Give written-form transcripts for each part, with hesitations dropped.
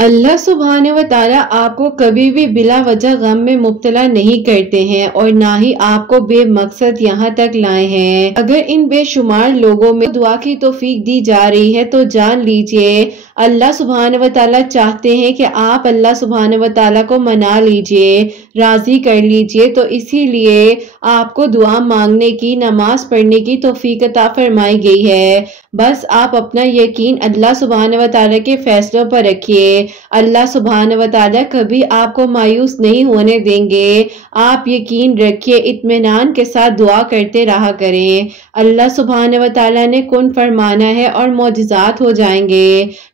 अल्लाह सुब्हानहू व तआला आपको कभी भी बिला वजह गम में मुब्तला नहीं करते हैं और ना ही आपको बेमकसद यहाँ तक लाए हैं। अगर इन बेशुमार लोगों में दुआ की तौफीक दी जा रही है तो जान लीजिए अल्लाह सुब्हानहू व तआला चाहते हैं कि आप अल्लाह सुब्हानहू व तआला को मना लीजिए, राजी कर लीजिए। तो इसीलिए आपको दुआ मांगने की, नमाज पढ़ने की तौफीक अता फरमाई गई है। बस आप अपना यकीन अल्लाह सुब्हानहू व तआला के फैसलों पर रखिए। अल्लाह सुब्हानहू व तआला कभी आपको मायूस नहीं होने देंगे। आप यकीन रखिए, इत्मीनान के साथ दुआ करते रहा करें। अल्लाह सुब्हानहू व तआला ने कुन फरमाना है और मौजिज़ात हो जाएंगे।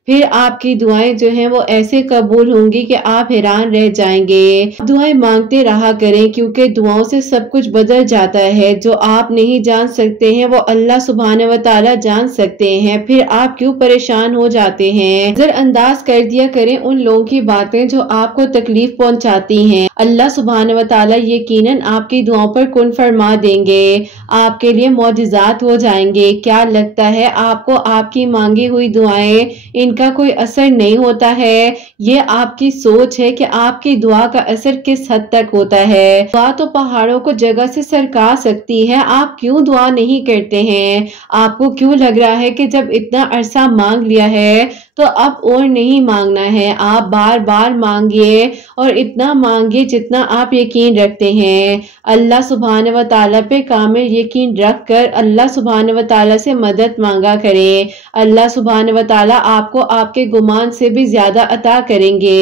फिर आपकी दुआएं जो हैं वो ऐसे कबूल होंगी कि आप हैरान रह जाएंगे। दुआएं मांगते रहा करें क्योंकि दुआओं से सब कुछ बदल जाता है। जो आप नहीं जान सकते हैं वो अल्लाह सुब्हानहू व तआला जान सकते हैं। फिर आप क्यों परेशान हो जाते हैं। नजरअंदाज कर दिया करें उन लोगों की बातें जो आपको तकलीफ पहुंचाती हैं। अल्लाह सुब्हानहू व तआला यकीनन आपकी दुआओं पर कुन फरमा देंगे, आपके लिए मौजिज़ात हो जाएंगे। क्या लगता है आपको आपकी मांगी हुई दुआएं इनका कोई असर नहीं होता है? ये आपकी सोच है कि आपकी दुआ का असर किस हद तक होता है। दुआ तो पहाड़ों को जगह से सरका सकती है। आप क्यों दुआ नहीं करते हैं? आपको क्यों लग रहा है कि जब इतना अरसा मांग लिया है तो अब और नहीं मांगना है? आप बार बार मांगिए और इतना मांगिए जितना आप यकीन रखते हैं। अल्लाह सुब्हानहू व तआला पे कामिल यकीन रखकर अल्लाह सुब्हानहू व तआला से मदद मांगा करें। अल्लाह सुब्हानहू व तआला आपको आपके गुमान से भी ज्यादा अता करेंगे।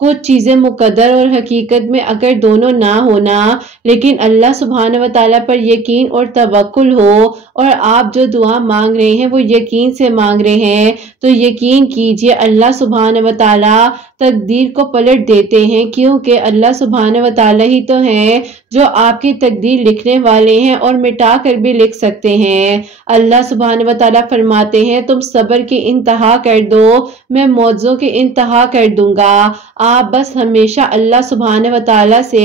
कुछ चीजें मुकद्दर और हकीकत में अगर दोनों ना होना, लेकिन अल्लाह सुब्हानहू व तआला पर यकीन और तवक्कुल हो और आप जो दुआ मांग रहे हैं वो यकीन से मांग रहे हैं, तो यकीन कीजिए अल्लाह सुब्हानहू व तआला तकदीर को पलट देते हैं। क्योंकि अल्लाह सुब्हानहू व तआला ही तो हैं जो आपकी तकदीर लिखने वाले हैं और मिटा कर भी लिख सकते हैं। अल्लाह सुब्हानहू व तआला फरमाते हैं, तुम सब्र की इंतहा कर दो, मैं मौजों की इंतहा कर दूंगा। आप बस हमेशा अल्लाह सुब्हानहू व तआला से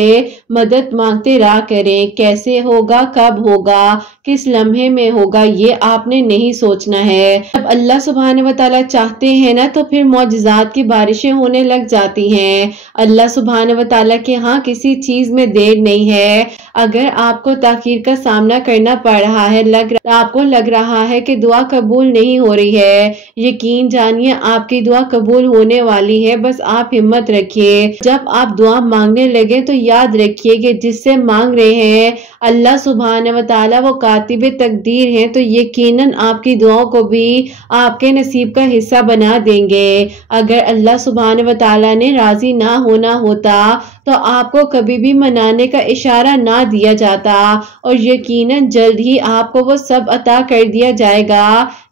मदद मांगते रहा करें। कैसे होगा, कब होगा, किस लम्हे में होगा, ये आपने नहीं सोचना है। जब अल्लाह सुब्हानहू व तआला चाहते हैं ना तो फिर मौजिज़ात की बारिशें होने लग जाती हैं। अल्लाह सुब्हानहू व तआला के यहाँ किसी चीज में देर नहीं है। अगर आपको ताखीर का सामना करना पड़ रहा है, आपको लग रहा है कि दुआ कबूल नहीं हो रही है, यकीन जानिए आपकी दुआ कबूल होने वाली है। बस आप हिम्मत रखिए। जब आप दुआ मांगने लगे तो याद रखिए कि जिससे मांग रहे हैं अल्लाह सुब्हानहू व तआला वो कातिबे तकदीर हैं, तो यकीनन आपकी दुआओं को भी आपके नसीब का हिस्सा बना देंगे। अगर अल्लाह सुब्हानहू व तआला ने राजी ना होना होता तो आपको कभी भी मनाने का इशारा ना दिया जाता और यकीनन जल्द ही आपको वो सब अता कर दिया जाएगा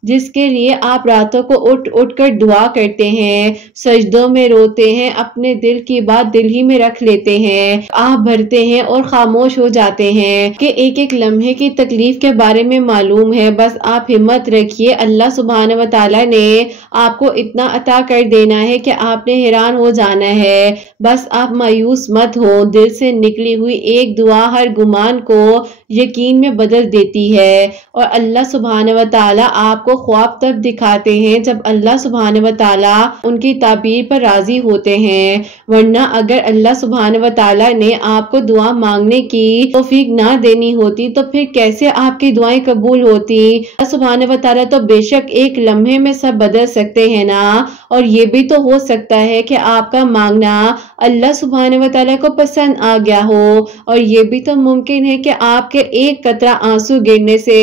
जिसके लिए आप रातों को उठ उठ कर दुआ करते हैं, सजदों में रोते हैं, अपने दिल की बात दिल ही में रख लेते हैं, आह भरते हैं और खामोश हो जाते हैं कि एक एक लम्हे की तकलीफ के बारे में मालूम है। बस आप हिम्मत रखिए, अल्लाह सुब्हानहू व तआला ने आपको इतना अता कर देना है कि आपने हैरान हो जाना है। बस आप मायूस मत हो। दिल से निकली हुई एक दुआ हर गुमान को यकीन में बदल देती है और अल्लाह सुब्हानहू व तआला आपको ख्वाब तब दिखाते हैं जब अल्लाह सुब्हानहू व तआला उनकी ताबीर पर राजी होते हैं। वरना अगर अल्लाह सुब्हानहू व तआला ने आपको दुआ मांगने की तौफीक ना देनी होती तो फिर कैसे आपकी दुआएं कबूल होती। अल्लाह सुब्हानहू व तआला तो बेशक एक लम्हे में सब बदल सकते हैं ना, और ये भी तो हो सकता है कि आपका मांगना अल्लाह सुब्हानहू व तआला को पसंद आ गया हो, और ये भी तो मुमकिन है कि आपके एक कतरा आंसू गिरने से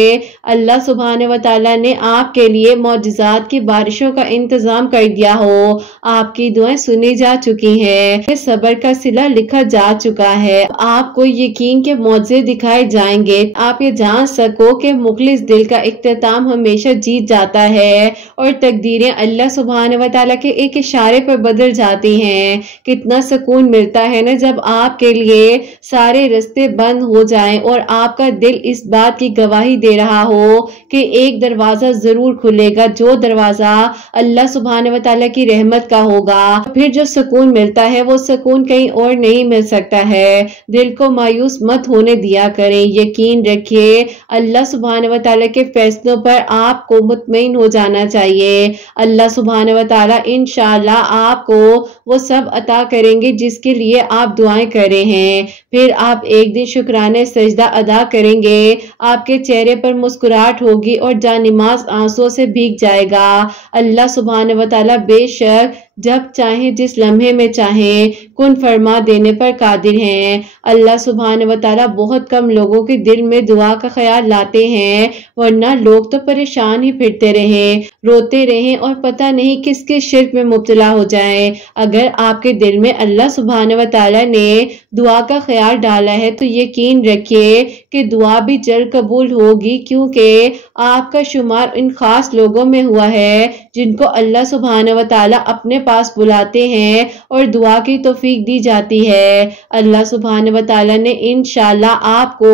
अल्लाह सुब्हानहू व तआला ने आपके लिए मौजिज़ात की बारिशों का इंतजाम कर दिया हो। आपकी दुआएं सुनी जा चुकी हैं, सब्र का सिला लिखा जा चुका है। आपको यकीन के मौजे दिखाए जाएंगे। आप ये जान सको कि मुखलिस दिल का इख्तिताम हमेशा जीत जाता है और तकदीरें अल्लाह सुब्हानहू व तआला के एक इशारे पर बदल जाती हैं। कितना सुकून मिलता है ना जब आपके लिए सारे रास्ते बंद हो जाएं और आपका दिल इस बात की गवाही दे रहा हो कि एक दरवाजा जरूर खुलेगा, जो दरवाजा अल्लाह सुब्हान व तआला की रहमत का होगा। फिर जो सुकून मिलता है वो सुकून कहीं और नहीं मिल सकता है। दिल को मायूस मत होने दिया करें, यकीन रखिए अल्लाह सुब्हान व तआला के फैसलों पर आपको मुतमईन हो जाना चाहिए। अल्लाह सुब्हान व तआला इंशाअल्लाह आपको वो सब अता करेंगे जिसके लिए आप दुआएं कर रहे हैं। फिर आप एक दिन शुक्राने सजदा अदा करेंगे, आपके चेहरे पर मुस्कुराहट होगी और जानिमाज आंसुओं से भीग जाएगा। अल्लाह सुब्हान व तआला बेशक जब चाहे जिस लम्हे में चाहे कुन फरमा देने पर कादिर हैं। अल्लाह सुब्हान व तआला बहुत कम लोगों के दिल में दुआ का ख्याल लाते हैं, वरना लोग तो परेशान ही फिरते रहें, रोते रहें और पता नहीं किस किस शिर्क में मुब्तला हो जाएं। अगर आपके दिल में अल्लाह सुब्हान व तआला ने दुआ का ख्याल डाला है तो यकीन रखिए कि दुआ भी जल्द कबूल होगी, क्योंकि आपका शुमार इन खास लोगों में हुआ है जिनको अल्लाह सुब्हान व तआला अपने पास बुलाते हैं और दुआ की तौफीक दी जाती है। अल्लाह सुब्हान व तआला ने इंशाअल्लाह आपको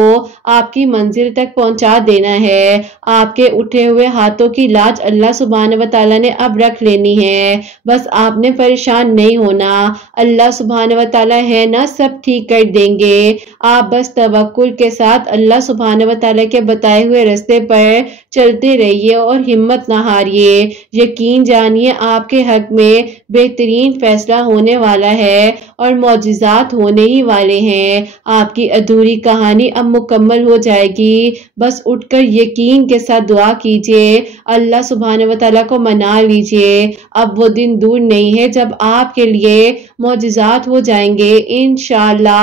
आपकी मंजिल तक पहुंचा देना है। आपके उठे हुए हाथों की लाज अल्लाह सुब्हान व तआला ने अब रख लेनी है, बस आपने परेशान नहीं होना। अल्लाह सुब्हान व तआला है ना, सब ठीक कर देंगे। आप बस तवक्कुल के साथ अल्लाह सुब्हान व तआला के बताए हुए रास्ते पर चलते रहिए और हिम्मत ना हारिए। यकीन जानिए आपके हक में बेहतरीन फैसला होने वाला है और मौजिज़ात होने ही वाले हैं। आपकी अधूरी कहानी अब मुकम्मल हो जाएगी। बस उठकर यकीन के साथ दुआ कीजिए, अल्लाह सुब्हान व तआला को मना लीजिए। अब वो दिन दूर नहीं है जब आपके लिए मौजिज़ात हो जाएंगे इंशाअल्लाह।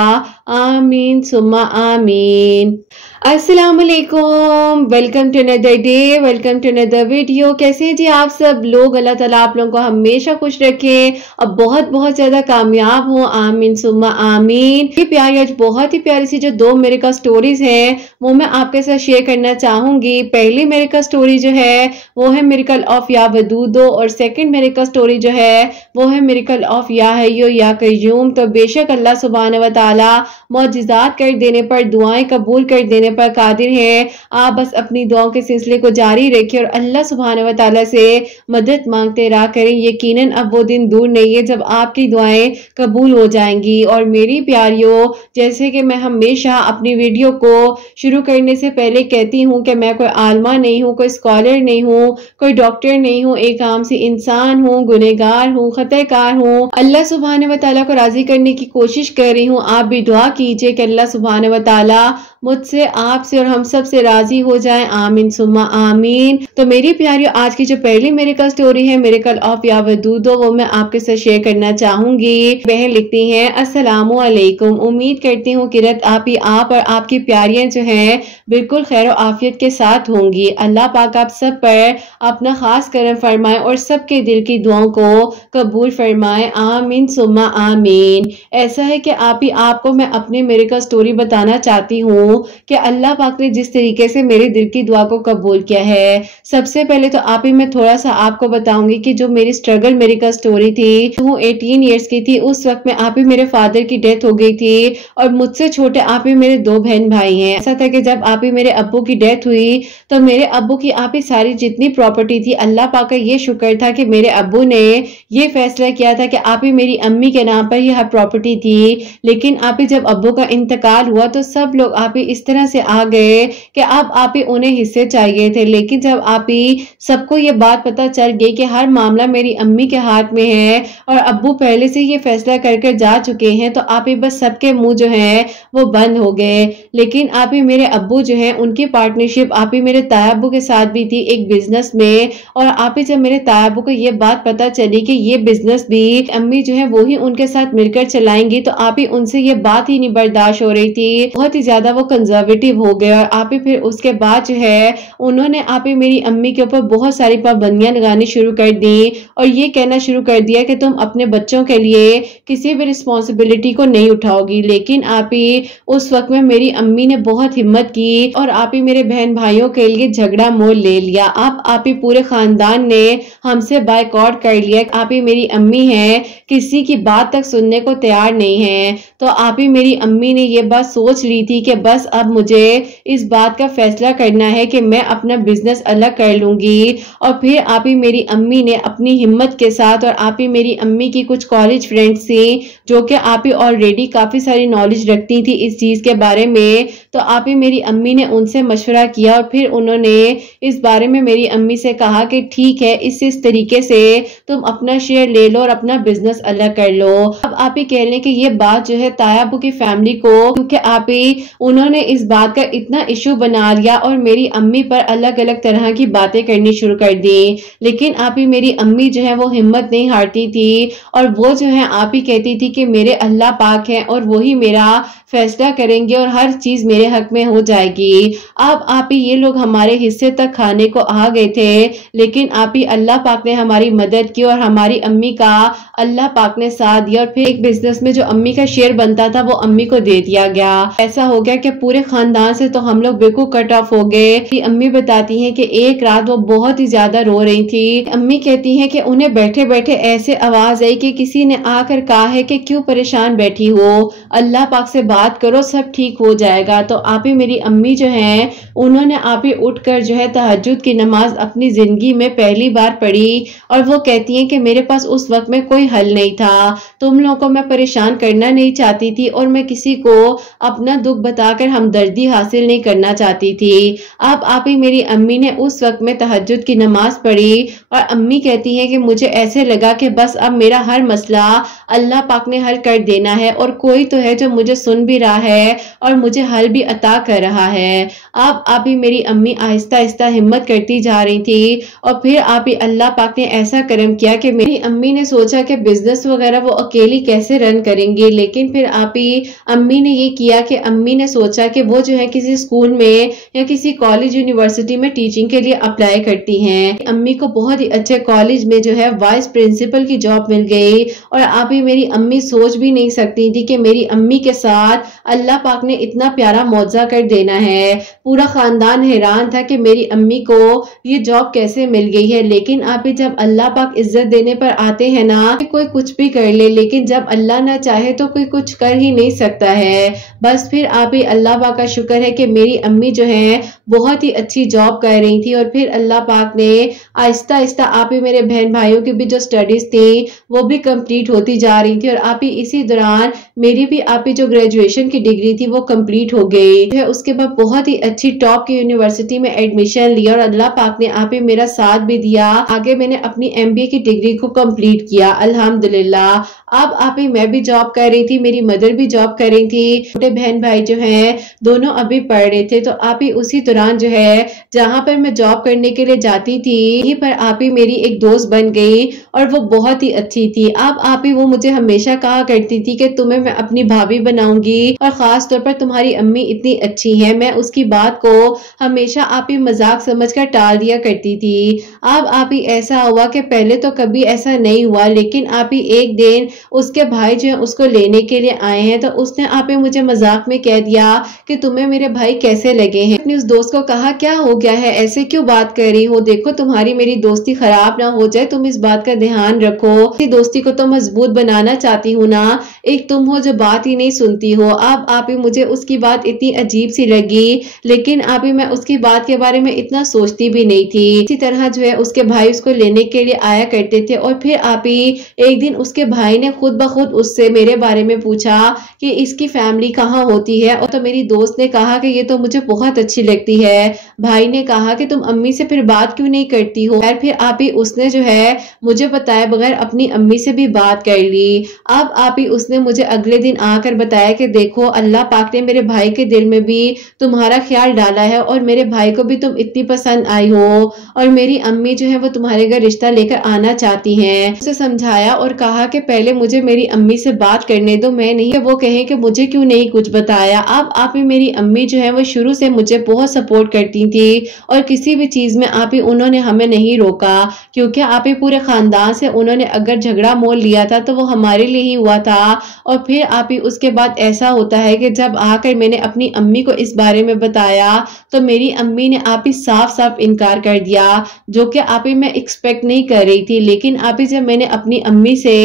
आमीन सुम्मा आमीन। अस्सलाम वालेकुम, welcome to another day, welcome to another video. कैसे हैं जी आप सब लोग? अल्लाह ताला आप लोगों को हमेशा खुश रखे और बहुत बहुत ज्यादा कामयाब हो, आमीन सुम्मा आमीन। ये प्यारी आज बहुत ही प्यारी सी जो दो मिरेकल स्टोरीज हैं वो मैं आपके साथ शेयर करना चाहूंगी। पहली मिरेकल स्टोरी जो है वो है मिरेकल ऑफ या वदूदो और सेकंड मिरेकल स्टोरी जो है वो है मिरेकल ऑफ या हय्यो या कय्यूम। तो बेशक अल्लाह सुब्हान व तआला मौजिज़ात कर देने पर, दुआएं कबूल कर देने पर कादिर है। आप बस अपनी दुआओं के सिलसिले को जारी रखिए और अल्लाह सुब्हान व तआला से मदद मांगते रहा करें। यकीनन अब वो दिन दूर नहीं है जब आपकी दुआएं कबूल हो जाएंगी। और मेरी प्यारियों, जैसे कि मैं हमेशा अपनी वीडियो को शुरू करने से पहले कहती हूँ कि मैं कोई आलमा नहीं हूँ, कोई स्कॉलर नहीं हूँ, कोई डॉक्टर नहीं हूँ, एक आम सी इंसान हूँ, गुनहगार हूँ, खताकार हूँ। अल्लाह सुब्हान व तआला को राजी करने की कोशिश कर रही हूँ। आप भी दुआ कीजिए कि अल्लाह सुब्हान व तआला मुझसे, आपसे और हम सब से राजी हो जाए, आमीन सुम्मा आमीन। तो मेरी प्यारियों, आज की जो पहली मिरेकल स्टोरी है मिरेकल ऑफ या वदूदो, वो मैं आपके साथ शेयर करना चाहूंगी। बहन लिखती हैं, अस्सलामु अलैकुम, उम्मीद करती हूँ किरत आप और आपकी प्यारियां जो हैं बिल्कुल खैर आफियत के साथ होंगी। अल्लाह पाक आप सब पर अपना खास करम फरमाए और सबके दिल की दुआओं को कबूल फरमाए, आमीन सुम्मा आमीन। ऐसा है कि आपको मैं अपनी मिरेकल स्टोरी बताना चाहती हूँ कि अल्लाह पाक ने जिस तरीके से मेरे दिल की दुआ को कबूल किया है। सबसे पहले तो आप ही मैं थोड़ा सा आपको बताऊंगी कि जो मेरी स्ट्रगल मिरेकल स्टोरी थी, वो 18 इयर्स की थी। उस वक्त में आप ही मेरे फादर की डेथ हो गई थी और मुझसे छोटे आप ही मेरे 2 बहन भाई हैं। ऐसा था कि जब आप ही मेरे अब्बू की डेथ हुई तो मेरे अब्बू की आप ही सारी जितनी प्रॉपर्टी थी, अल्लाह पाक का ये शुक्र था कि मेरे अब्बू ने ये फैसला किया था कि आप ही मेरी अम्मी के नाम पर ही हर प्रॉपर्टी थी। लेकिन आप ही जब अब्बू का इंतकाल हुआ तो सब लोग आप ही इस तरह से आ गए कि अब आप ही उन्हें हिस्से चाहिए थे। लेकिन जब आप ही सबको ये बात पता चल गई कि हर मामला मेरी अम्मी के हाथ में है और अब्बू पहले से ये फैसला करके जा चुके हैं, तो आप ही बस सबके मुंह जो है वो बंद हो गए। लेकिन आप ही मेरे अब्बू जो है उनकी पार्टनरशिप आप ही मेरे ताया अब्बू के साथ भी थी एक बिजनेस में। और आप ही जब मेरे ताया अब्बू को ये बात पता चली कि ये बिजनेस भी अम्मी जो है वो ही उनके साथ मिलकर चलाएंगी, तो आप ही उनसे ये बात ही नहीं बर्दाश्त हो रही थी। बहुत ही ज्यादा वो कंजर्वेटिव हो गए और आप ही फिर उसके बाद जो है उन्होंने आप ही मेरी अम्मी के ऊपर बहुत सारी पाबंदियां लगानी शुरू कर दी और ये कहना शुरू कर दिया कि तुम अपने बच्चों के लिए किसी भी रिस्पॉन्सिबिलिटी को नहीं उठाओगी। लेकिन आप ही उस वक्त में मेरी अम्मी ने बहुत हिम्मत की और आप ही मेरे बहन भाइयों के लिए झगड़ा मोल ले लिया। अब आप ही पूरे खानदान ने हमसे बायकॉट कर लिया। आप ही मेरी अम्मी है, किसी की बात तक सुनने को तैयार नहीं है। तो आप ही मेरी अम्मी ने ये बात सोच ली थी कि बस बस अब मुझे इस बात का फैसला करना है कि मैं अपना बिजनेस अलग कर लूंगी। और फिर आप ही मेरी अम्मी ने अपनी हिम्मत के साथ, और आप ही मेरी अम्मी की कुछ कॉलेज फ्रेंड्स थी जो कि आप ही ऑलरेडी काफी सारी नॉलेज रखती थी इस चीज के बारे में, तो आप ही मेरी अम्मी ने उनसे मशवरा किया और फिर उन्होंने इस बारे में मेरी अम्मी से कहा कि ठीक है, इस तरीके से तुम अपना शेयर ले लो और अपना बिजनेस अलग कर लो। अब आप ही कह लें कि ये बात जो है तायाबू की फैमिली को, क्योंकि आप ही उन्होंने इस बात का इतना इशू बना लिया और मेरी अम्मी पर अलग अलग तरह की बातें करनी शुरू कर दी। लेकिन आप ही मेरी अम्मी जो है वो हिम्मत नहीं हारती थी और वो जो है आप ही कहती थी कि मेरे अल्लाह पाक हैं और वही मेरा फैसला करेंगे और हर चीज मेरे हक में हो जाएगी। अब आप ही ये लोग हमारे हिस्से तक खाने को आ गए थे, लेकिन आप ही अल्लाह पाक ने हमारी मदद की और हमारी अम्मी का अल्लाह पाक ने साथ दिया और फिर एक बिजनेस में जो अम्मी का शेयर बनता था वो अम्मी को दे दिया गया। ऐसा हो गया कि पूरे खानदान से तो हम लोग बिल्कुल कट ऑफ हो गए। अम्मी बताती हैं कि एक रात वो बहुत ही ज्यादा रो रही थी। अम्मी कहती हैं कि उन्हें बैठे बैठे ऐसे आवाज आई कि किसी ने आकर कहा है कि क्यों परेशान बैठी हो, अल्लाह पाक से बात करो, सब ठीक हो जाएगा। तो आप ही मेरी अम्मी जो है उन्होंने आप ही उठकर जो है तहज्जुद की नमाज अपनी जिंदगी में पहली बार पढ़ी और वो कहती हैं कि मेरे पास उस वक्त में कोई हल नहीं था, तुम लोगों को मैं परेशान करना नहीं चाहती थी और मैं किसी को अपना दुख बताकर हमदर्दी हासिल नहीं करना चाहती थी। अब आप ही मेरी अम्मी ने उस वक्त में तहज्जुद की नमाज पढ़ी और अम्मी कहती हैं कि मुझे ऐसे लगा कि बस अब मेरा हर मसला अल्लाह पाक ने हल कर देना है और कोई तो है जो मुझे सुन भी रहा है और मुझे हल भी अता कर रहा है। अब आप ही मेरी अम्मी आहिस्ता आहिस्ता हिम्मत करती जा रही थी और फिर आप ही अल्लाह पाक ने ऐसा करम किया कि मेरी अम्मी ने सोचा कि बिजनेस वगैरह वो अकेली कैसे रन करेंगे, लेकिन फिर आप ही अम्मी ने ये किया कि अम्मी ने सोचा कि वो जो है किसी स्कूल में या किसी कॉलेज यूनिवर्सिटी में टीचिंग के लिए अप्लाई करती हैं। अम्मी को बहुत ही अच्छे कॉलेज में जो है वाइस प्रिंसिपल की जॉब मिल गई और आप ही मेरी अम्मी सोच भी नहीं सकती थी कि मेरी अम्मी के साथ अल्लाह पाक ने इतना प्यारा मौजा कर देना है। पूरा खानदान हैरान था कि मेरी अम्मी को ये जॉब कैसे मिल गई है। लेकिन आप ही जब अल्लाह पाक इज्जत देने पर आते हैं ना, कोई कुछ भी कर ले, लेकिन जब अल्लाह ना चाहे तो कोई कुछ कर ही नहीं सकता है। बस फिर आप ही अल्लाह पाक का शुक्र है कि मेरी अम्मी जो है बहुत ही अच्छी जॉब कर रही थी और फिर अल्लाह पाक ने आहिस्ता आहिस्ता आप ही मेरे बहन भाइयों की भी जो स्टडीज थी वो भी कंप्लीट होती जा रही थी और आप ही इसी दौरान मेरी भी आप ही जो ग्रेजुएशन की डिग्री थी वो कंप्लीट हो गई। उसके बाद बहुत ही अच्छी टॉप की यूनिवर्सिटी में एडमिशन लिया और अल्लाह पाक ने आप ही मेरा साथ भी दिया। आगे मैंने अपनी MBA की डिग्री को कंप्लीट किया अल्हम्दुलिल्लाह। अब आप ही मैं भी जॉब कर रही थी, मेरी मदर भी जॉब कर रही थी, छोटे बहन भाई जो हैं दोनों अभी पढ़ रहे थे। तो आप ही उसी दौरान जो है जहां पर मैं जॉब करने के लिए जाती थी यहीं पर आप ही मेरी एक दोस्त बन गई और वो बहुत ही अच्छी थी। अब आप ही वो मुझे हमेशा कहा करती थी कि तुम्हें मैं अपनी भाभी बनाऊंगी और खास तौर पर तुम्हारी अम्मी इतनी अच्छी है। मैं उसकी बात को हमेशा आप ही मजाक समझकर टाल दिया करती थी। अब आप ही ऐसा हुआ कि पहले तो कभी ऐसा नहीं हुआ, लेकिन आप ही एक दिन उसके भाई जो है उसको लेने के लिए आए हैं तो उसने आप ही मुझे मजाक में कह दिया कि तुम्हें मेरे भाई कैसे लगे हैं। अपनी उस दोस्त को कहा क्या हो गया है, ऐसे क्यों बात कर रही हो, देखो तुम्हारी मेरी दोस्ती खराब ना हो जाए, तुम इस बात का ध्यान रखो, दोस्ती को तो मजबूत बनाना चाहती हूँ ना, एक तुम हो जो बात ही नहीं सुनती हो। अब आप ही मुझे उसकी बात इतनी अजीब सी लगी, लेकिन आप ही मैं उसकी बात के बारे में इतना सोचती भी नहीं थी। इसी तरह जो है उसके भाई उसको लेने के लिए आया करते थे और फिर आप ही एक दिन उसके भाई ने खुद ब खुद उससे मेरे बारे में पूछा कि इसकी फैमिली कहाँ होती है। और तो मेरी दोस्त ने कहा कि ये तो मुझे बहुत अच्छी लगती है। भाई ने कहा कि तुम अम्मी से फिर बात क्यों नहीं करती हो। फिर आप ही उसने जो है मुझे बताए बगैर अपनी अम्मी से भी बात कर ली। अब आप ही उसने मुझे अगले दिन आकर बताया कि देखो अल्लाह पाक ने मेरे भाई के दिल में भी तुम्हारा ख्याल डाला है और मेरे भाई को भी तुम इतनी पसंद आई हो और मेरी अम्मी जो है वो तुम्हारे घर रिश्ता लेकर आना चाहती हैं। उसे समझाया और कहा कि पहले मुझे मेरी अम्मी से बात करने दो, मैं नहीं वो कहें कि मुझे क्यों नहीं कुछ बताया। अब आप ही मेरी अम्मी जो है वो शुरू से मुझे बहुत सपोर्ट करती थी और किसी भी चीज में आप ही उन्होंने हमें नहीं रोका, क्योंकि आप ही पूरे खानदान से उन्होंने अगर झगड़ा मोल लिया था तो वो हमारे लिए ही हुआ था। और फिर आप ही उसके बाद ऐसा होता है कि जब आकर मैंने अपनी अम्मी को इस बारे में बताया तो मेरी अम्मी ने आप ही साफ साफ इनकार कर दिया, जो कि आप ही मैं एक्सपेक्ट नहीं कर रही थी। लेकिन आप ही जब मैंने अपनी अम्मी से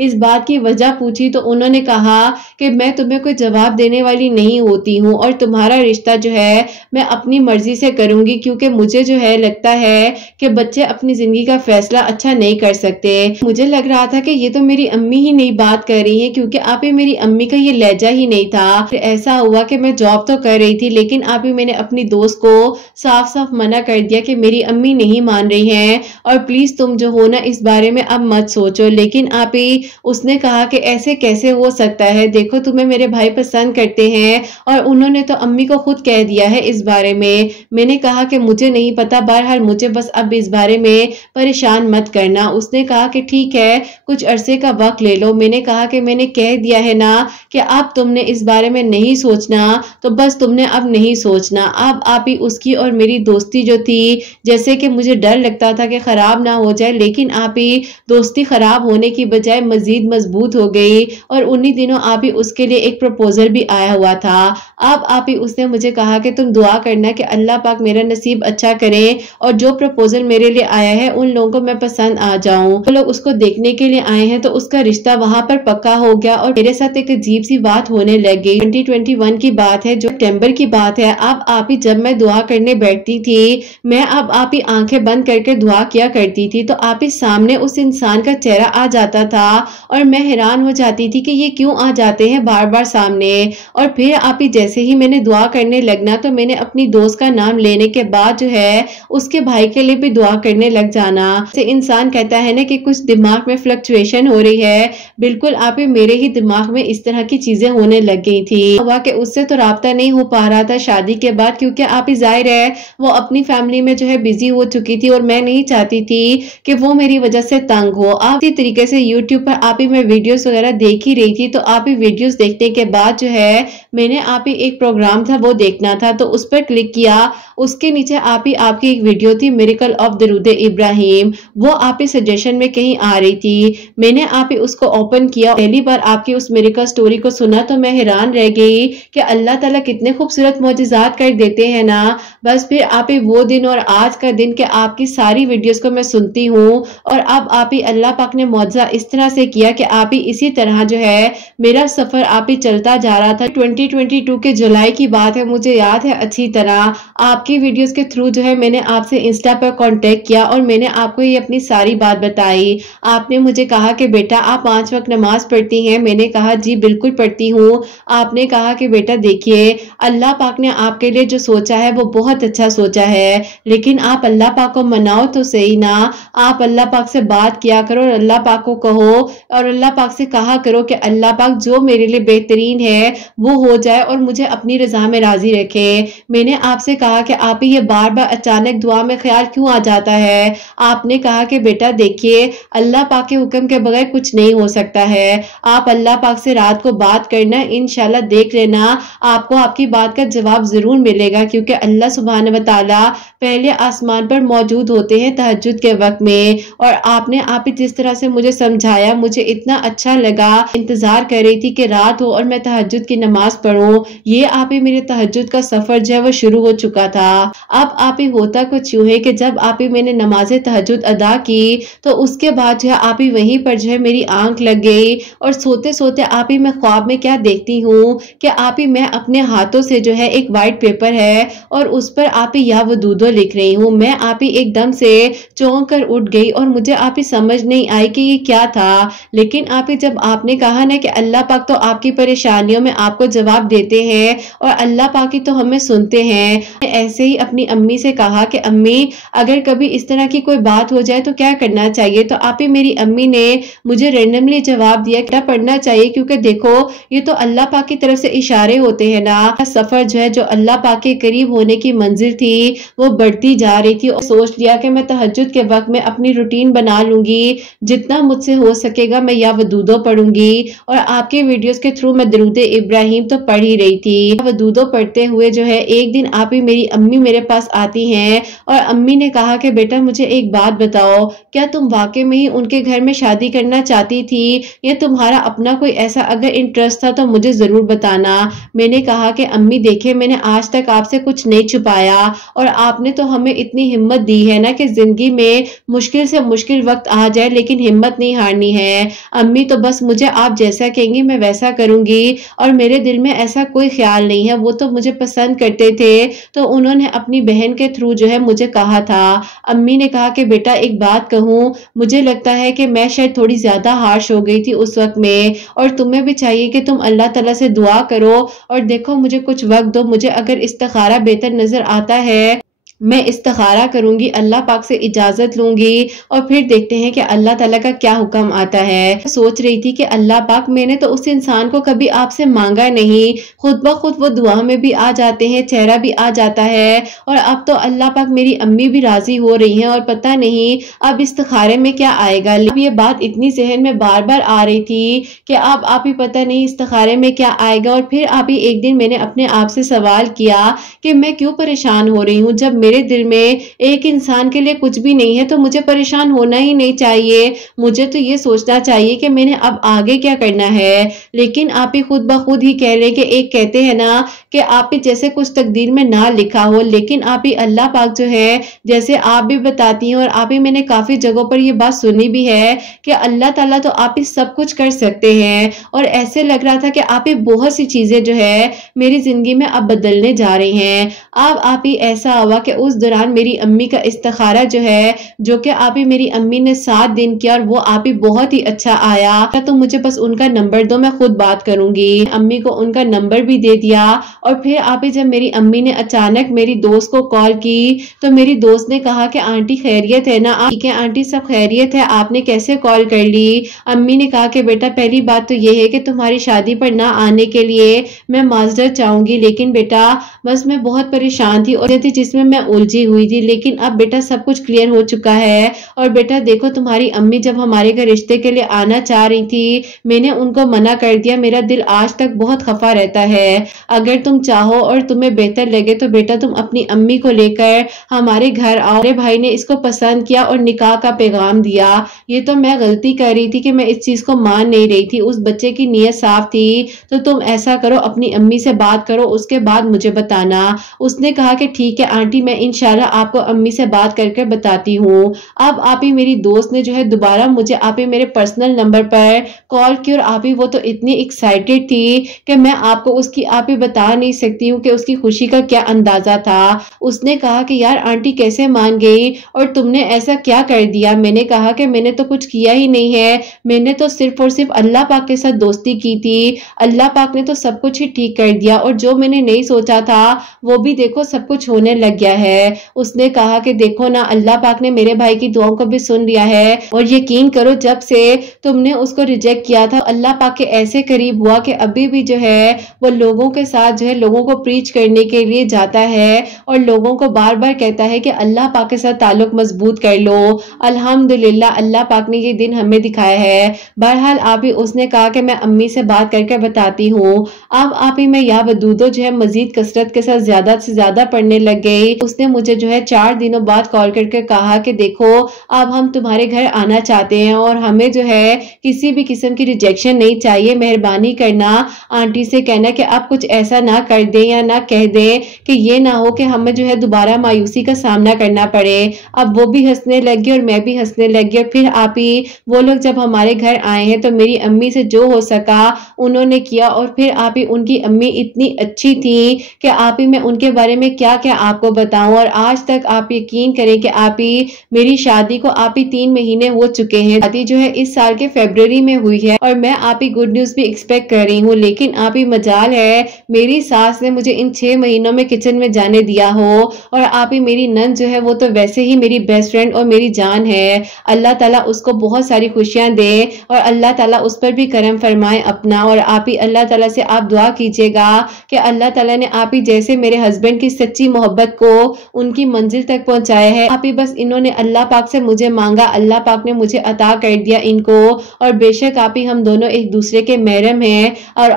इस बात की वजह पूछी तो उन्होंने कहा कि मैं तुम्हें कोई जवाब देने वाली नहीं होती हूँ और तुम्हारा रिश्ता जो है मैं अपनी मर्जी से करूंगी, क्योंकि मुझे जो है लगता है कि बच्चे अपनी जिंदगी का फैसला अच्छा नहीं कर सकते। मुझे लग रहा था कि ये तो मेरी अम्मी ही नई बात कर रही है, क्योंकि आप ही मेरी अम्मी का ये लहजा ही नहीं था। फिर ऐसा हुआ कि मैं जॉब तो कर रही थी, लेकिन आप ही मैंने अपनी दोस्त को साफ साफ मना कर दिया कि मेरी अम्मी नहीं मान रही है और प्लीज तुम जो हो ना इस बारे में अब मत सोचो। लेकिन आप ही उसने कहा कि ऐसे कैसे हो सकता है, देखो तुम्हें मेरे भाई पसंद करते हैं और उन्होंने तो अम्मी को खुद कह दिया है इस बारे में। मैंने कहा कि मुझे नहीं पता, बहरहाल मुझे बस अब इस बारे में परेशान मत करना। उसने कहा कि ठीक है कुछ अरसे का वक्त ले लो। मैंने कहा कि मैंने कह दिया है ना कि अब तुमने इस बारे में नहीं सोचना, तो बस तुमने अब नहीं सोचना। अब आप ही उसकी और मेरी दोस्ती जो थी, जैसे कि मुझे डर लगता था कि खराब ना हो जाए, लेकिन आप ही दोस्ती खराब होने की बजाय मजीद मजबूत हो गई। और उन्हीं दिनों आप ही उसके लिए एक प्रपोजल भी आया हुआ था। अब आप ही उसने मुझे कहा कि तुम दुआ करना कि अल्लाह पाक मेरा नसीब अच्छा करे और जो प्रपोजल मेरे लिए आया है उन लोगों को मैं पसंद आ जाऊं। वो लोग उसको देखने के लिए आए हैं तो उसका रिश्ता वहां पर पक्का हो गया और मेरे साथ एक अजीब सी बात होने लग गई। 2021 की बात है, जो सितंबर की बात है। अब आप ही जब मैं दुआ करने बैठती थी, मैं अब आप ही आंखें बंद करके दुआ किया करती थी, तो आप ही सामने उस इंसान का चेहरा आ जाता था और मैं हैरान हो जाती थी कि ये क्यों आ जाते हैं बार बार सामने। और फिर आप ही जैसे ही मैंने दुआ करने लगना तो मैंने अपनी दोस्त का नाम लेने के बाद जो है उसके भाई के लिए भी दुआ करने लग जाना। जैसे इंसान कहता है ना कि कुछ दिमाग में फ्लक्चुएशन हो रही है, बिल्कुल आप ही मेरे ही दिमाग में इस तरह की चीजें होने लग गई थी। हुआ कि उससे तो राब्ता नहीं हो पा रहा था शादी के बाद, क्योंकि आप ही जाहिर है वो अपनी फैमिली में जो है बिजी हो चुकी थी और मैं नहीं चाहती थी कि वो मेरी वजह से तंग हो। आप इसी तरीके से यूट्यूब पर आप ही मैं वीडियोस वगैरह देख ही रही थी, तो आप ही वीडियोस देखने के बाद जो है मैंने आप ही एक प्रोग्राम था वो देखना था, तो उस पर क्लिक किया। उसके नीचे आप ही आपकी एक वीडियो थी मिरेकल ऑफ दरूद इब्राहिम, वो आप ही सजेशन में कहीं आ रही थी। मैंने आप ही उसको ओपन किया, पहली बार आपकी उस मिरेकल स्टोरी को सुना तो मैं हैरान रह गई कि अल्लाह ताला कितने खूबसूरत मौजिज़ात कर देते हैं ना। बस फिर आप ही वो दिन और आज का दिन के आपकी सारी वीडियोस को मैं सुनती हूँ और अब आप ही अल्लाह पाक ने मौजज़ा इस तरह से किया कि आप ही इसी तरह जो है मेरा सफर आप ही चलता जा रहा था। 2022 के जुलाई की बात है, मुझे याद है अच्छी तरह। आपकी वीडियोस के थ्रू जो है मैंने आपसे इंस्टा पर कांटेक्ट किया और मैंने आपको ये अपनी सारी बात बताई। आपने मुझे कहा कि बेटा आप 5 वक्त नमाज पढ़ती हैं? मैंने कहा जी बिल्कुल पढ़ती हूँ। आपने कहा कि बेटा देखिए अल्लाह पाक ने आपके लिए जो सोचा है वो बहुत अच्छा सोचा है, लेकिन आप अल्लाह पाक को मनाओ तो सही ना। आप अल्लाह पाक से बात किया करो और अल्लाह पाक को कहो और अल्लाह पाक से कहा करो कि अल्लाह पाक जो मेरे लिए बेहतरीन है वो हो जाए और मुझे अपनी रजा में राजी रखे। मैंने आपसे कहा कि आप ही ये बार बार अचानक दुआ में ख्याल क्यों आ जाता है? आपने कहा कि बेटा देखिए अल्लाह पाक के हुक्म के बगैर कुछ नहीं हो सकता है। आप अल्लाह पाक से रात को बात करना, इंशाल्लाह देख लेना आपको आपकी बात का जवाब जरूर मिलेगा, क्योंकि अल्लाह सुब्हान व तआला पहले आसमान पर मौजूद होते हैं तहज्जुद के वक्त में। और आपने आप ही जिस तरह से मुझे समझाया मुझे इतना अच्छा लगा। इंतजार कर रही थी कि रात हो और मैं तहज्जुद की नमाज पढ़ूं। ये आप ही मेरे तहज्जुद का सफर जो है वो शुरू हो चुका था। अब आप ही होता कुछ यूं है कि जब आप ही मैंने नमाज तहज्जुद अदा की तो उसके बाद जो है आप ही वहीं पर जो है मेरी आंख लग गई और सोते सोते आप ही मैं ख्वाब में क्या देखती हूँ कि आप ही मैं अपने हाथों से जो है एक वाइट पेपर है और उस पर आप ही या वदूदो लिख रही हूँ। मैं आप ही एकदम से चौंक कर उठ गई और मुझे आप ही समझ नहीं आई कि ये क्या था। लेकिन आप ही जब आपने कहा ना कि अल्लाह पाक तो आपकी परेशानियों में आपको जवाब देते हैं और अल्लाह पाक ही तो हमें सुनते हैं, ऐसे ही अपनी अम्मी से कहा कि अम्मी अगर कभी इस तरह की कोई बात हो जाए तो क्या करना चाहिए? तो आप ही मेरी अम्मी ने मुझे रैंडमली जवाब दिया क्या पढ़ना चाहिए, क्योंकि देखो ये तो अल्लाह पाक की तरफ से इशारे होते हैं ना। सफर जो है जो अल्लाह पाक के करीब होने की मंजिल थी वो बढ़ती जा रही थी और सोच लिया कि मैं तहज्जुद के वक्त में अपनी रूटीन बना लूंगी, जितना मुझसे हो सकेगा मैं या वदूदो पढ़ूंगी। और आपके वीडियोस के थ्रू मैं दरूद इब्राहिम तो पढ़ ही रही थी। वदूदो पढ़ते हुए जो है एक दिन आप ही मेरी अम्मी मेरे पास आती हैं और अम्मी ने कहा कि बेटा मुझे एक बात बताओ, क्या तुम वाकई में ही उनके घर में शादी करना चाहती थी या तुम्हारा अपना कोई ऐसा अगर इंटरेस्ट था तो मुझे जरूर बताना। मैंने ने कहा कि अम्मी देखिए, मैंने आज तक आपसे कुछ नहीं छुपाया और आपने तो हमें इतनी हिम्मत दी है ना कि जिंदगी में मुश्किल से मुश्किल वक्त आ जाए लेकिन हिम्मत नहीं हारनी है। अम्मी तो बस मुझे आप जैसा कहेंगी मैं वैसा करूंगी और मेरे दिल में ऐसा कोई ख्याल नहीं है। वो तो मुझे पसंद करते थे तो उन्होंने अपनी बहन के थ्रू जो है मुझे कहा था। अम्मी ने कहा कि बेटा एक बात कहूँ, मुझे लगता है कि मैं शायद थोड़ी ज्यादा हार्श हो गई थी उस वक्त में और तुम्हें भी चाहिए कि तुम अल्लाह ताला से दुआ करो और देखो मुझे कुछ वक्त दो, मुझे अगर इस्तिखारा बेहतर नजर आता है मैं इस्तिखारा करूंगी, अल्लाह पाक से इजाजत लूंगी और फिर देखते हैं कि अल्लाह ताला का क्या हुक्म आता है। सोच रही थी कि अल्लाह पाक, मैंने तो उस इंसान को कभी आपसे मांगा नहीं, खुद ब खुद वो दुआ में भी आ जाते हैं, चेहरा भी आ जाता है और अब तो अल्लाह पाक मेरी अम्मी भी राजी हो रही हैं और पता नहीं अब इस्तिखारे में क्या आएगा। अब ये बात इतनी जहन में बार बार आ रही थी कि अब आप ही पता नहीं इस्तिखारे में क्या आएगा। और फिर आप ही एक दिन मैंने अपने आप से सवाल किया कि मैं क्यों परेशान हो रही हूँ, जब मेरे दिल में एक इंसान के लिए कुछ भी नहीं है तो मुझे परेशान होना ही नहीं चाहिए। मुझे तो ये सोचना चाहिए कि मैंने अब आगे क्या करना है। लेकिन आप ही खुद ब खुद ही कह ले कि एक कहते हैं ना कि आप ही जैसे कुछ तकदीर में ना लिखा हो, लेकिन आप ही अल्लाह पाक जो है जैसे आप भी बताती हैं और आप ही मैंने काफी जगहों पर ये बात सुनी भी है कि अल्लाह ताला तो आप ही सब कुछ कर सकते हैं। और ऐसे लग रहा था कि आप ही बहुत सी चीजें जो है मेरी जिंदगी में अब बदलने जा रही हैं। अब आप ही ऐसा हुआ कि उस दौरान मेरी अम्मी का इस्तिखारा जो है, जो कि आप ही मेरी अम्मी ने 7 दिन किया और वो आप ही बहुत ही अच्छा आया। तो मुझे बस उनका नंबर दो, मैं खुद बात करूंगी। अम्मी को उनका नंबर भी दे दिया और फिर आप ही जब मेरी अम्मी ने अचानक मेरी दोस्त को कॉल की तो मेरी दोस्त ने कहा कि आंटी खैरियत है ना? ठीक है आंटी, सब खैरियत है, आपने कैसे कॉल कर ली? अम्मी ने कहा कि बेटा पहली बात तो ये है कि तुम्हारी शादी पर ना आने के लिए मैं माजरत चाहूंगी, लेकिन बेटा बस मैं बहुत परेशान थी और जिसमें मैं उलझी हुई थी, लेकिन अब बेटा सब कुछ क्लियर हो चुका है। और बेटा देखो, तुम्हारी अम्मी जब हमारे घर रिश्ते के लिए आना चाह रही थी मैंने उनको मना कर दिया। मेरा दिल आज तक बहुत खफा रहता है। अगर तुम चाहो और तुम्हें बेहतर लगे तो बेटा तुम अपनी अम्मी को लेकर हमारे घर आओ। मेरे भाई ने इसको पसंद किया और निकाह का पैगाम दिया। ये तो मैं गलती कर रही थी कि मैं इस चीज को मान नहीं रही थी, उस बच्चे की नीयत साफ थी। तो तुम ऐसा करो, अपनी अम्मी से बात करो, उसके बाद मुझे बताना। उसने कहा कि ठीक है आंटी, मैं इंशाल्लाह आपको अम्मी से बात करके बताती हूँ। अब आप ही मेरी दोस्त ने जो है दोबारा मुझे आप ही मेरे पर्सनल नंबर पर कॉल की और आप ही वो तो इतनी एक्साइटेड थी कि मैं आपको उसकी आप ही बता नहीं सकती हूँ कि उसकी खुशी का क्या अंदाजा था। उसने कहा कि यार आंटी कैसे मान गई और तुमने ऐसा क्या कर दिया? मैंने कहा कि मैंने तो कुछ किया ही नहीं है, मैंने तो सिर्फ और सिर्फ अल्लाह पाक के साथ दोस्ती की थी। अल्लाह पाक ने तो सब कुछ ही ठीक कर दिया और जो मैंने नहीं सोचा था वो भी देखो सब कुछ होने लग गया है। उसने कहा कि देखो ना, अल्लाह पाक ने मेरे भाई की दुआओं को भी सुन लिया है और यकीन करो जब से तुमने उसको रिजेक्ट किया था अल्लाह पाक के ऐसे करीब हुआ कि अभी भी जो है वो लोगों के साथ जो है लोगों को प्रीच करने के लिए जाता है और लोगों को बार बार कहता है कि अल्लाह पाक के साथ ताल्लुक मजबूत कर लो। अल्हम्दुलिल्लाह अल्लाह पाक ने ये दिन हमें दिखाया है। बहरहाल आप ही उसने कहा कि मैं अम्मी से बात करके बताती हूँ। अब आप ही मैं या वदूदो जो है मजीद कसरत के साथ ज्यादा से ज्यादा पढ़ने लग गई। उसने मुझे जो है 4 दिनों बाद कॉल करके कहा कि देखो अब हम तुम्हारे घर आना चाहते हैं और हमें जो है किसी भी किस्म की रिजेक्शन नहीं चाहिए। मेहरबानी करना आंटी से कहना कि आप कुछ ऐसा ना कर दें या ना कह दें कि ये ना हो कि हमें जो है दोबारा मायूसी का सामना करना पड़े। अब वो भी हंसने लगी और मैं भी हंसने लगी और फिर आप ही वो लोग जब हमारे घर आए हैं तो मेरी अम्मी से जो हो सका उन्होंने किया और फिर आप ही उनकी अम्मी इतनी अच्छी थी कि आप ही मैं उनके बारे में क्या क्या आपको बताऊं। और आज तक आप यकीन करें कि आप ही मेरी शादी को आप ही 3 महीने हो चुके हैं। शादी जो है इस साल के फरवरी में हुई है और मैं आप ही गुड न्यूज भी एक्सपेक्ट कर रही हूँ, लेकिन आप ही मजाल है मेरी सास ने मुझे इन 6 महीनों में किचन में जाने दिया हो। और आप ही मेरी नंद जो है वो तो वैसे ही मेरी बेस्ट फ्रेंड और मेरी जान है। अल्लाह ताला उसको बहुत सारी खुशियां दे और अल्लाह ताला उस पर भी करम फरमाए अपना। और आप ही अल्लाह ताला से आप दुआ कीजिएगा कि अल्लाह ताला ने आप ही जैसे मेरे हस्बैंड की सच्ची मोहब्बत को उनकी मंजिल तक पहुंचाया है, आप ही बस इन्होंने अल्लाह पाक से मुझे मांगा, अल्लाह पाक ने मुझे अता कर दिया इनको। और बेशक आप ही हम दोनों एक दूसरे के महरम हैं और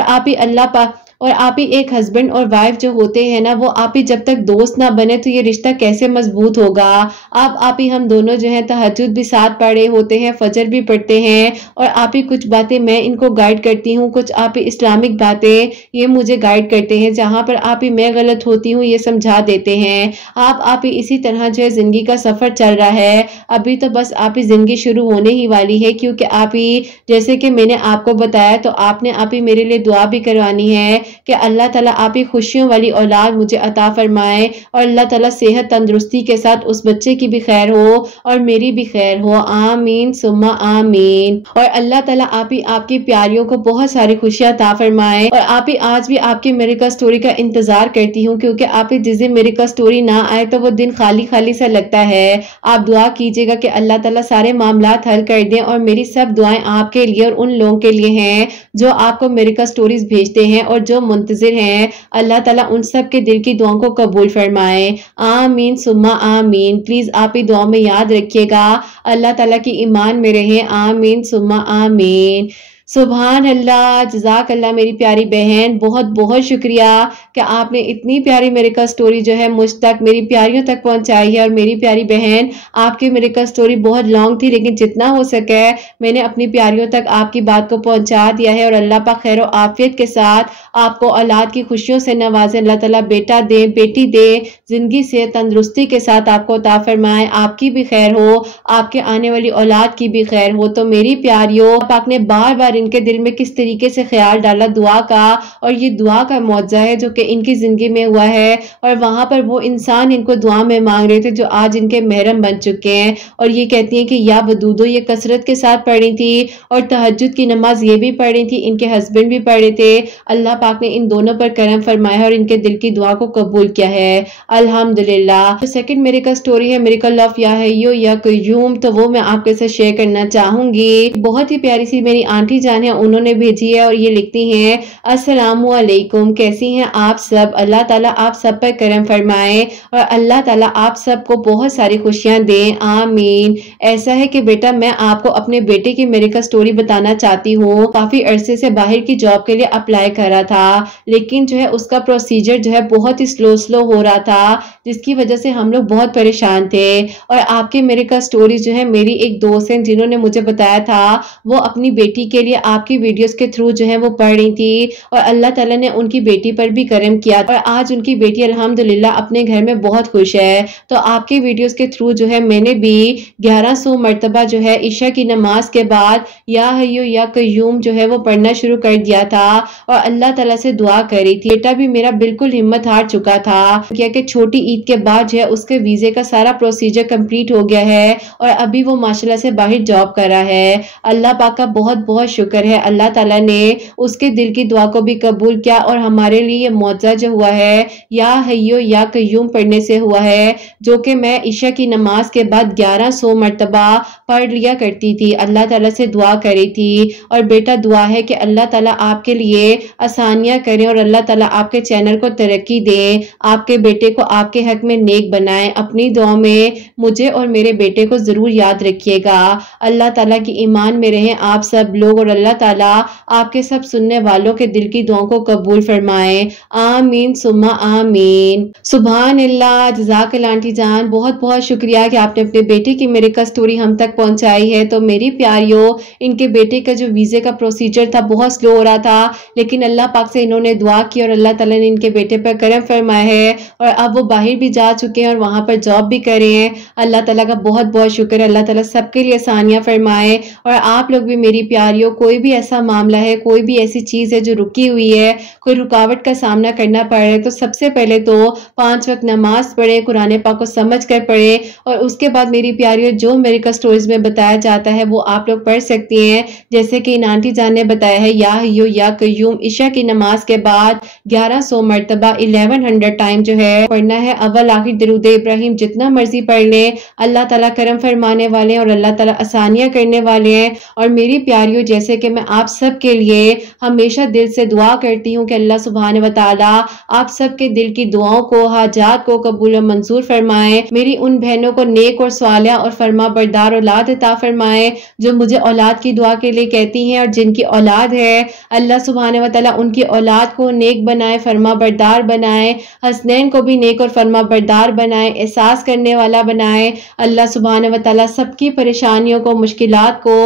आप ही अल्लाह पाक और आप ही एक हस्बैंड और वाइफ जो होते हैं ना, वो आप ही जब तक दोस्त ना बने तो ये रिश्ता कैसे मजबूत होगा। आप ही हम दोनों जो है तहज्जुद भी साथ पढ़े होते हैं, फजर भी पढ़ते हैं, और आप ही कुछ बातें मैं इनको गाइड करती हूँ, कुछ आप ही इस्लामिक बातें ये मुझे गाइड करते हैं, जहाँ पर आप ही मैं गलत होती हूँ ये समझा देते हैं। आप ही इसी तरह जो है जिंदगी का सफर चल रहा है। अभी तो बस आप ही जिंदगी शुरू होने ही वाली है, क्योंकि आप ही जैसे कि मैंने आपको बताया तो आपने आप ही मेरे लिए दुआ भी करवानी है कि अल्लाह ताला आप ही खुशियों वाली औलाद मुझे अता फरमाए, और अल्लाह ताला सेहत तंदुरुस्ती के साथ उस बच्चे की भी खैर हो और मेरी भी खैर हो। आमीन सुम्मा आमीन। और अल्लाह ताला आप ही आपकी प्यारियों को बहुत सारी खुशियां अता फरमाए। और आप ही आज भी आपकी मिरेकल स्टोरी का इंतजार करती हूँ, क्योंकि आप ही जिस दिन मिरेकल स्टोरी ना आए तो वो दिन खाली खाली सा लगता है। आप दुआ कीजिएगा कि अल्लाह ताला सारे मामलात हल कर दें, और मेरी सब दुआएं आपके लिए और उन लोगों के लिए हैं जो आपको मिरेकल स्टोरीज भेजते हैं और जो मुंतजिर हैं। अल्लाह ताला उन सब के दिल की दुआओं को कबूल फरमाए। आमीन सुम्मा आमीन। प्लीज आप ही दुआ में याद रखिएगा, अल्लाह ताला की ईमान में रहें। आमीन सुम्मा आमीन। सुभान अल्लाह, जज़ाक अल्लाह मेरी प्यारी बहन, बहुत बहुत शुक्रिया कि आपने इतनी प्यारी मिरेकल स्टोरी जो है मुझ तक, मेरी प्यारियों तक पहुंचाई है। और मेरी प्यारी बहन, आपकी मिरेकल स्टोरी बहुत लॉन्ग थी, लेकिन जितना हो सके मैंने अपनी प्यारियों तक आपकी बात को पहुंचा दिया है। और अल्लाह पाक खैर और आफियत के साथ आपको औलाद की खुशियों से नवाजे। अल्लाह ताला बेटा दे, बेटी दे, जिंदगी से तंदुरुस्ती के साथ आपको अता फरमाए, आपकी भी खैर हो, आपके आने वाली औलाद की भी खैर हो। तो मेरी प्यारियों, पाक ने बार बार इनके दिल में किस तरीके से ख्याल डाला दुआ का, और ये दुआ का मौजज़ा है जो कि इनकी जिंदगी में हुआ है। और वहां पर वो इंसान इनको दुआ में मांग रहे थे जो आज इनके महरम बन चुके हैं। और ये कहती हैं कि या वदूदो ये कसरत के साथ पढ़ी थी और तहज्जुद की नमाज ये भी पढ़ी थी, इनके हस्बैंड भी पढ़े थे। अल्लाह पाक ने इन दोनों पर करम फरमाया और इनके दिल की दुआ को कबूल किया है, अल्हम्दुलिल्लाह। तो सेकंड मिरेकल स्टोरी है मिरेकल ऑफ या हय्यु या कय्यूम, तो वो मैं आपके साथ शेयर करना चाहूंगी। बहुत ही प्यारी सी मेरी आंटी जान है, उन्होंने भेजी है और ये लिखती हैं, अस्सलामु अलैकुम, कैसी हैं आप सब। अल्लाह ताला आप सब पर करम फरमाए और अल्लाह ताला आप सबको बहुत सारी खुशियां दें, आमीन। ऐसा है कि बेटा मैं आपको अपने बेटे की मिरेकल स्टोरी बताना चाहती हूँ। काफी अरसे से बाहर की जॉब के लिए अप्लाई करा था, लेकिन जो है उसका प्रोसीजर जो है बहुत ही स्लो हो रहा था, जिसकी वजह से हम लोग बहुत परेशान थे। और आपके मिरेकल स्टोरी जो है, मेरी एक दोस्त है जिन्होंने मुझे बताया था, वो अपनी बेटी के लिए आपकी वीडियोस के थ्रू जो है वो पढ़ रही थी और अल्लाह ताला ने उनकी बेटी पर भी करम किया और आज उनकी बेटी अल्हम्दुलिल्लाह अपने घर में बहुत खुश है। तो आपके वीडियोस के थ्रू जो है मैंने भी 1100 मरतबा जो है ईशा की नमाज के बाद या हय्यु या कय्यूम जो है वो पढ़ना शुरू कर दिया था और अल्लाह ताला से दुआ करी थी। बेटा भी मेरा बिल्कुल हिम्मत हार चुका था, क्या कि छोटी ईद के बाद जो है उसके वीजे का सारा प्रोसीजर कंप्लीट हो गया है और अभी वो माशाल्लाह से बाहर जॉब कर रहा है। अल्लाह पाक का बहुत बहुत शुक्र है, अल्लाह ताला ने उसके दिल की दुआ को भी कबूल किया और हमारे लिए ये मौजज़ा जो हुआ है या हय्यु या कय्यूम पढ़ने से हुआ है, जो कि मैं ईशा की नमाज के बाद 1100 मरतबा पढ़ लिया करती थी, अल्लाह ताला से दुआ करी थी। और बेटा दुआ है कि अल्लाह ताला आपके लिए आसानियां करें और अल्लाह ताला आपके चैनल को तरक्की दे, आपके बेटे को आपके हक में नेक बनाए। अपनी दुआ में मुझे और मेरे बेटे को जरूर याद रखिएगा। अल्लाह ताला की ईमान में रहें आप सब लोग और अल्लाह ताला आपके सब सुनने वालों के दिल की दुआओं को कबूल फरमाए, आमीन सुम्मा आमीन। सुभान अल्लाह, जज़ाकल्लाह आंटी जान, बहुत बहुत शुक्रिया कि आपने अपने बेटे की मिरेकल स्टोरी हम तक पहुंचाई है। तो मेरी प्यारियों, इनके बेटे का जो वीजे का प्रोसीजर था बहुत स्लो हो रहा था, लेकिन अल्लाह पाक से इन्होंने दुआ की और अल्लाह ताला ने इनके बेटे पर करम फरमाया है और अब वो बाहर भी जा चुके हैं और वहां पर जॉब भी कर रहे हैं। अल्लाह ताला का बहुत बहुत शुक्र है, अल्लाह ताला सबके लिए आसानियां फरमाए। और आप लोग भी मेरी प्यारियों, कोई भी ऐसा मामला है, कोई भी ऐसी चीज है जो रुकी हुई है, कोई रुकावट का सामना करना पड़ रहा है, तो सबसे पहले तो 5 वक्त नमाज पढ़े, कुरान पाक को समझ कर पढ़े और उसके बाद मेरी प्यारियों जो मिरेकल स्टोरीज में बताया जाता है वो आप लोग पढ़ सकती हैं। जैसे कि इन आंटी जान ने बताया है, या हय्यु या कय्यूम ईशा की नमाज के बाद 1100 मरतबा 1100 टाइम जो है पढ़ना है। अव्वल आखिर दरूद इब्राहिम जितना मर्जी पढ़ ले, अल्लाह ताला करम फरमाने वाले हैं और अल्लाह ताला आसानियां करने वाले हैं। और मेरी प्यारियों, जैसे कि मैं आप सब के लिए हमेशा दिल से दुआ करती हूँ कि अल्लाह सुब्हान व तआला आप सब के दिल की दुआओं को, हाजात को कबूल और मंजूर फरमाए। मेरी उन बहनों को नेक और स्वालिया और फरमा बरदार औलाद अता फरमाए जो मुझे औलाद की दुआ के लिए कहती हैं, और जिनकी औलाद है अल्लाह सुब्हान व तआला उनकी औलाद को नेक बनाए, फरमा बरदार बनाए, हसनैन को भी नेक और फरमा बरदार बनाए, एहसास करने वाला बनाए। अल्लाह सुब्हान व तआला सबकी परेशानियों को, मुश्किलात को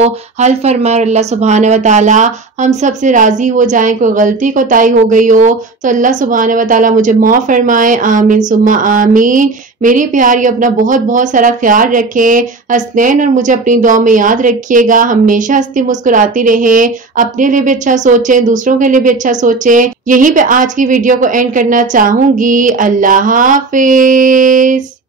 हल फरमाए। और अल्लाह सुब्हान व तआला हम सब से राजी हो जाएं। कोई गलती कोताही हो गई हो तो अल्लाह सुब्हान व तआला मुझे माफ फरमाए। आमीन सुम्मा आमीन। मेरी प्यारी, अपना बहुत बहुत सारा ख्याल रखें। हसनैन और मुझे अपनी दुआ में याद रखिएगा। हमेशा हंसती मुस्कुराती रहे, अपने लिए भी अच्छा सोचें, दूसरों के लिए भी अच्छा सोचें। यहीं पे आज की वीडियो को एंड करना चाहूंगी। अल्लाह हाफिज।